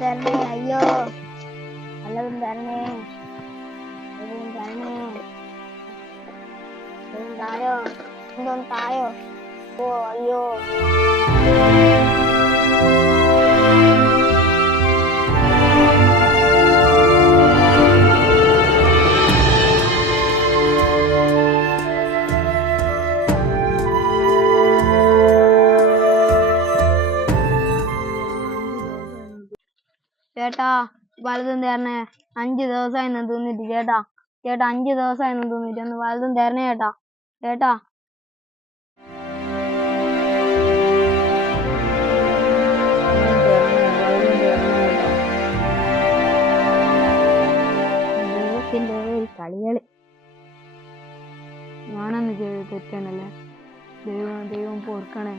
തരണേ അയ്യോ വല്ലതും തരണേ വല്ലതും തരണേ തായോ എന്തോന്ന് തായോ ഓ അയ്യോ ചേട്ടാ വലുതും തരണേ 5 ദിവസമായി തിന്നിട്ട് ചേട്ടാ 5 ദിവസമായി തിന്നിട്ട് ഒന്ന് വലുതും തരണേ ചേട്ടാ ദൈവത്തിന്റെ ഒരു കളികളി ഞാനൊന്ന് ചെയ്ത് തെറ്റാണല്ലേ ദൈവം പൊറുക്കണേ